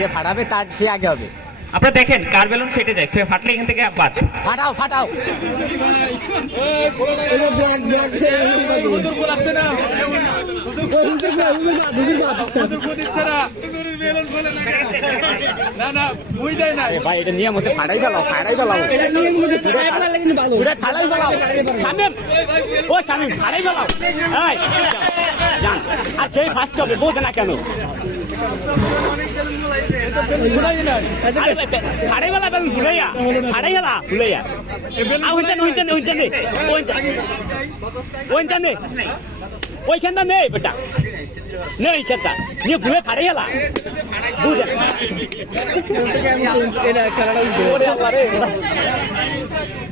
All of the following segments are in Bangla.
যে ফাটাবে তার সে আগে হবে। আপনারা দেখেন কার বেলুন ফেটে যায়, ফাটলে এখান থেকে বাদ। ফাটাও ফাটাও। ভাই এটা নিয়ম হচ্ছে ফাটাই ফেলাও, ফাটাই ফেলাও, ফাটাই ফেলাও। শামিম, ও শামিম ফাটাই ফেলাও। জান আর সেই ফার্স্ট হবে, বোঝে না কেন? ফাটাই ফেলা বেলুন ফুলাইয়া, ফাটাই ফেলা ফুলাইয়া। ওইখানটা নেই বেটা, নেই এইখানটা নিয়ে ঘুরে ফাটাই ফেলা। বুঝে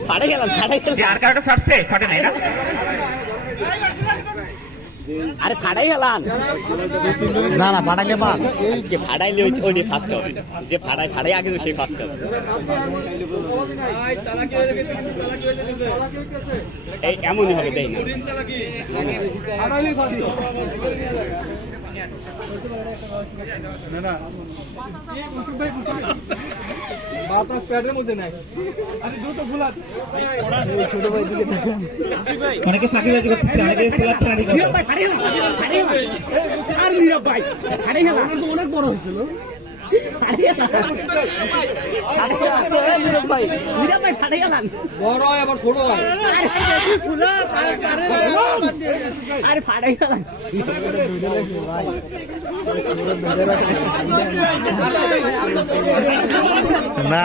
ফাটাই গেলাম, ফাটাই গেলাম। আর কারোটা ফাটছে, ফাটে নাই না? আরে ফাটাই গেলাম না, না ফাটাইলে বাদ। যে ফাটাইলে ওই ফার্স্ট হবে, যে ফাটাই আগে সেই ফার্স্ট হবে। এই এমনই হবে, তাই না? অনেকে ফাঁকিবাজি করতেছে, অনেকে ফুলাচ্ছে, অনেক বড় হয়েছিল। বড় হয় আবার ছোট হয়। আরে ফাটাই গেলাম না।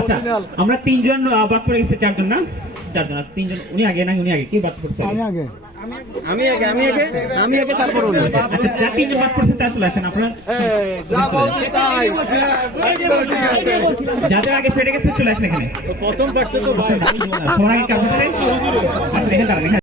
আচ্ছা আমরা তিনজন বাদ পড়ে গেছে, চারজন না? চারজন, আর তিনজন। উনি আগে না উনি আগে? কি বাদ পড়ছে? আমি আগে তারপর আচ্ছা, যার তিনজন বাদ পড়ছে তারা চলে আসেন। আপনার যাদের আগে ফেটে গেছে চলে আসেন এখানে। প্রথম সবার আগে কাজ হচ্ছে। আসলে এখানে দাঁড়ান, এখানে